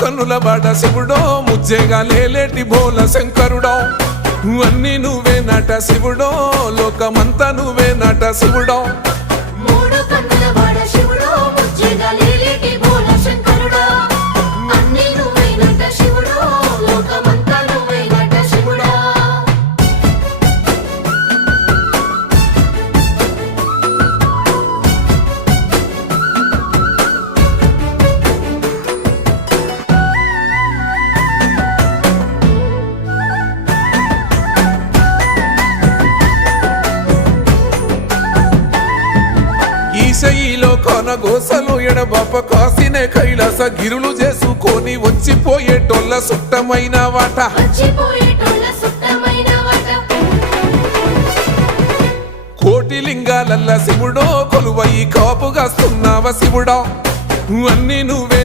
కన్నుల బాట శివుడో ముజ్జేగా లేలేటి బోల శంకరుడో అన్నీ నువ్వే నట శివుడో లోకమంతా నువ్వే నట శివుడో మూడు కన్నుల వాడ శివుడో ముజ్జేగా లేలేటి బోల శంకరుడో అన్నీ నువ్వే నట శివుడో లోకమంతా నువ్వే నట శివుడో ఈశయిలో కొనగోసలు ఎడబాప కాసినే కైలాస గిరులు చేసుకొని వచ్చిపోయేటోళ్ళ సుట్టమైన వాట వచ్చిపోయేటోళ్ళ సుట్టమైన వాట కోటి లింగాలల్ల శివుడో కొలువయి కాపుగాస్తున్నావ శివుడా అన్నీ నువ్వే